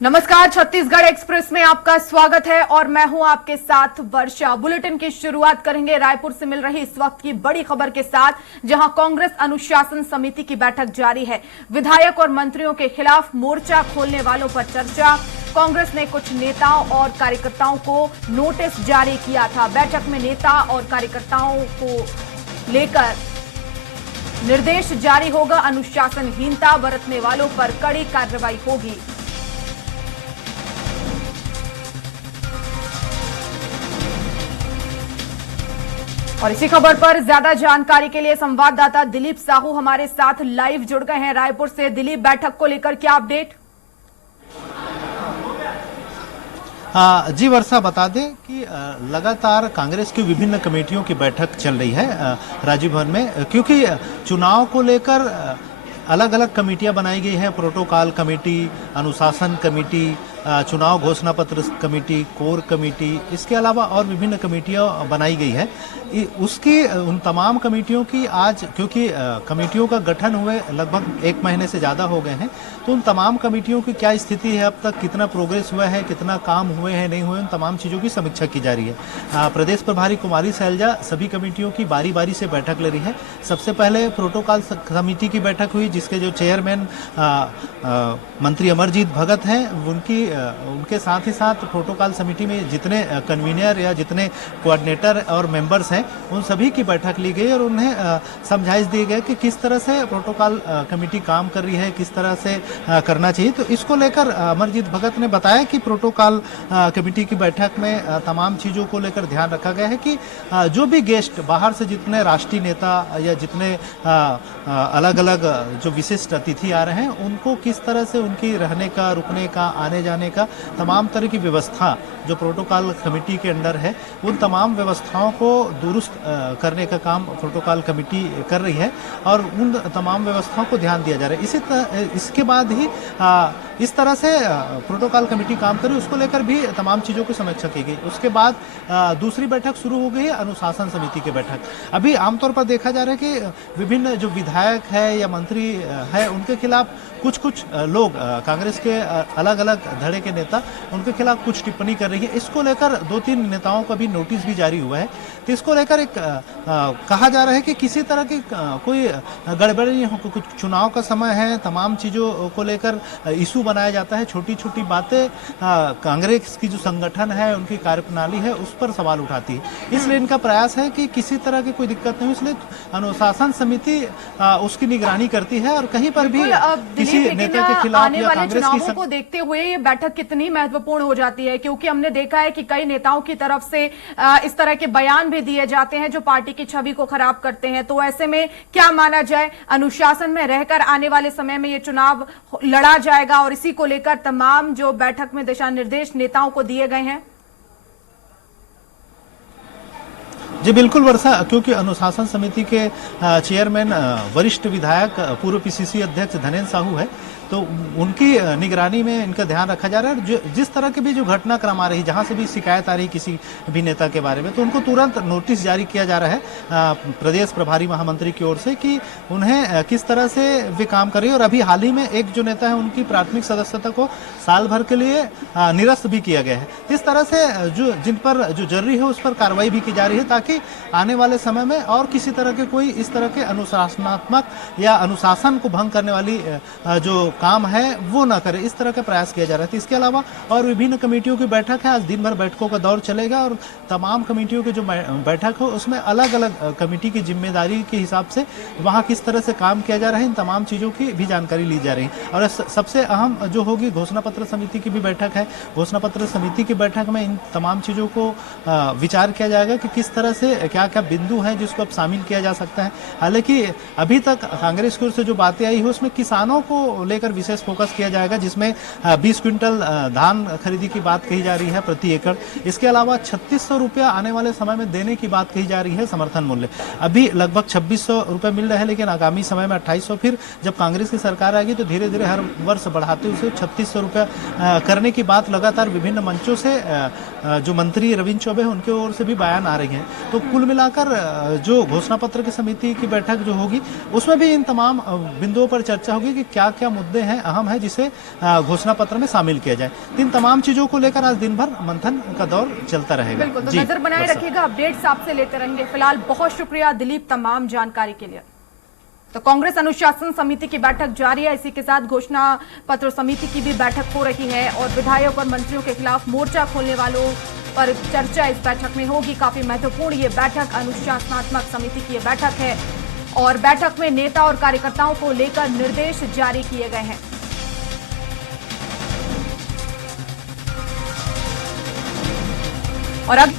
नमस्कार, छत्तीसगढ़ एक्सप्रेस में आपका स्वागत है और मैं हूं आपके साथ वर्षा। बुलेटिन की शुरुआत करेंगे रायपुर से मिल रही इस वक्त की बड़ी खबर के साथ, जहां कांग्रेस अनुशासन समिति की बैठक जारी है। विधायक और मंत्रियों के खिलाफ मोर्चा खोलने वालों पर चर्चा। कांग्रेस ने कुछ नेताओं और कार्यकर्ताओं को नोटिस जारी किया था। बैठक में नेता और कार्यकर्ताओं को लेकर निर्देश जारी होगा। अनुशासनहीनता बरतने वालों पर कड़ी कार्रवाई होगी। और इसी खबर पर ज्यादा जानकारी के लिए संवाददाता दिलीप साहू हमारे साथ लाइव जुड़ गए हैं रायपुर से। दिलीप, बैठक को लेकर क्या अपडेट? जी वर्षा, बता दें कि लगातार कांग्रेस की विभिन्न कमेटियों की बैठक चल रही है राजीव भवन में, क्योंकि चुनाव को लेकर अलग अलग कमेटियां बनाई गई हैं। प्रोटोकॉल कमेटी, अनुशासन कमेटी, चुनाव घोषणा पत्र कमेटी, कोर कमेटी, इसके अलावा और विभिन्न कमेटियां बनाई गई है। उसकी उन तमाम कमेटियों की आज, क्योंकि कमेटियों का गठन हुए लगभग 1 महीने से ज़्यादा हो गए हैं, तो उन तमाम कमेटियों की क्या स्थिति है, अब तक कितना प्रोग्रेस हुआ है, कितना काम हुए हैं, नहीं हुए, उन तमाम चीज़ों की समीक्षा की जा रही है। प्रदेश प्रभारी कुमारी सैलजा सभी कमेटियों की बारी बारी से बैठक ले रही है। सबसे पहले प्रोटोकॉल कमेटी की बैठक हुई, जिसके जो चेयरमैन मंत्री अमरजीत भगत हैं, उनके साथ ही साथ प्रोटोकॉल समिति में जितने कन्वीनर या जितने कोऑर्डिनेटर और मेंबर्स हैं, उन सभी की बैठक ली गई और उन्हें समझाइश दी गई कि किस तरह से प्रोटोकॉल कमेटी काम कर रही है, किस तरह से करना चाहिए। तो इसको लेकर अमरजीत भगत ने बताया कि प्रोटोकॉल कमेटी की बैठक में तमाम चीज़ों को लेकर ध्यान रखा गया है कि जो भी गेस्ट बाहर से, जितने राष्ट्रीय नेता या जितने अलग अलग जो विशिष्ट अतिथि आ रहे हैं, उनको किस तरह से उनकी रहने का, रुकने का, आने जाने का तमाम तरह की व्यवस्था जो प्रोटोकॉल कमेटी के अंडर है, उन तमाम व्यवस्थाओं को दुरुस्त करने का काम प्रोटोकॉल कमेटी कर रही है और उन तमाम व्यवस्थाओं को ध्यान दिया जा रहा है। इसके बाद ही इस तरह से प्रोटोकॉल कमेटी काम कर रही है, उसको लेकर भी तमाम चीज़ों की समीक्षा की गई। उसके बाद दूसरी बैठक शुरू हो गई है, अनुशासन समिति की बैठक। अभी आमतौर पर देखा जा रहा है कि विभिन्न जो विधायक है या मंत्री है, उनके खिलाफ कुछ लोग, कांग्रेस के अलग अलग धड़े के नेता, उनके खिलाफ कुछ टिप्पणी कर रही है। इसको लेकर 2-3 नेताओं का भी नोटिस भी जारी हुआ है। तो इसको लेकर एक कहा जा रहा है कि किसी तरह की कोई गड़बड़ी नहीं हो, कुछ चुनाव का समय है, तमाम चीज़ों को लेकर इशू बनाया जाता है, छोटी छोटी बातें कांग्रेस की जो संगठन है, उनकी कार्यप्रणाली है, उस पर सवाल उठाती है। इसलिए इनका प्रयास है कि किसी तरह की कोई दिक्कत नहीं हो, इसलिए अनुशासन समिति उसकी निगरानी करती है और कहीं पर भी किसी नेता के खिलाफ आने वाले चुनावों को देखते हुए ये बैठक कितनी महत्वपूर्ण हो जाती है, क्योंकि हमने देखा है कि कई नेताओं की तरफ से इस तरह के बयान भी दिए जाते हैं जो पार्टी की छवि को खराब करते हैं। तो ऐसे में क्या माना जाए, अनुशासन में रहकर आने वाले समय में ये चुनाव लड़ा जाएगा और इसी को लेकर तमाम जो बैठक में दिशा निर्देश नेताओं को दिए गए हैं? जी बिल्कुल वर्षा, क्योंकि अनुशासन समिति के चेयरमैन वरिष्ठ विधायक पूर्व पीसीसी अध्यक्ष धनेन्द्र साहू है, तो उनकी निगरानी में इनका ध्यान रखा जा रहा है। जिस तरह की भी जो घटनाक्रम आ रही, जहां से भी शिकायत आ रही किसी भी नेता के बारे में, तो उनको तुरंत नोटिस जारी किया जा रहा है प्रदेश प्रभारी महामंत्री की ओर से कि उन्हें किस तरह से वे काम कर रही है। और अभी हाल ही में एक जो नेता है, उनकी प्राथमिक सदस्यता को साल भर के लिए निरस्त भी किया गया है। इस तरह से जिन पर जो जरूरी है उस पर कार्रवाई भी की जा रही है, ताकि आने वाले समय में और किसी तरह के कोई इस तरह के अनुशासनात्मक या अनुशासन को भंग करने वाली जो काम है वो ना करे, इस तरह का प्रयास किया जा रहा है। इसके अलावा और विभिन्न कमेटियों की बैठक है, आज दिन भर बैठकों का दौर चलेगा और तमाम कमेटियों की जो बैठक हो, उसमें अलग अलग कमेटी की जिम्मेदारी के हिसाब से वहाँ किस तरह से काम किया जा रहा है, इन तमाम चीज़ों की भी जानकारी ली जा रही है। और सबसे अहम जो होगी, घोषणा पत्र समिति की भी बैठक है। घोषणा पत्र समिति की बैठक में इन तमाम चीज़ों को विचार किया जाएगा कि किस तरह से क्या क्या बिंदु हैं जिसको अब शामिल किया जा सकता है। हालांकि अभी तक कांग्रेस की ओर से जो बातें आई है, उसमें किसानों को लेकर विशेष फोकस किया जाएगा, जिसमें 20 क्विंटल धान खरीदी की बात कही जा रही है प्रति एकड़। इसके अलावा 3600 रुपया आने वाले समय में देने की बात कही जा रही है समर्थन मूल्य। अभी लगभग 2600 रुपये मिल रहे हैं, लेकिन आगामी समय में 2800, फिर जब कांग्रेस की सरकार आएगी तो धीरे धीरे हर वर्ष बढ़ाते उसे 3600 रुपया करने की बात लगातार विभिन्न मंचों से जो मंत्री रविंद्र चौबे हैं उनके ओर से भी बयान आ रही हैं। तो कुल मिलाकर जो घोषणा पत्र की समिति की बैठक जो होगी, उसमें भी इन तमाम बिंदुओं पर चर्चा होगी कि क्या क्या मुद्दे मुद्दे हैं, अहम है, जिसे घोषणा पत्र में शामिल किया जाए। इन तमाम चीजों को लेकर आज दिन भर मंथन का दौर चलता रहेगा। बिल्कुल, तो नजर बनाए रखिएगा, अपडेट्स आपसे लेते रहेंगे। फिलहाल बहुत शुक्रिया दिलीप तमाम जानकारी के लिए। तो कांग्रेस अनुशासन समिति की बैठक जारी है। इसी के साथ घोषणा पत्र समिति की भी बैठक हो रही है और विधायक और मंत्रियों के खिलाफ मोर्चा खोलने वालों पर चर्चा इस बैठक में होगी। काफी महत्वपूर्ण ये बैठक अनुशासनात्मक समिति की ये बैठक है और बैठक में नेता और कार्यकर्ताओं को लेकर निर्देश जारी किए गए हैं। और अब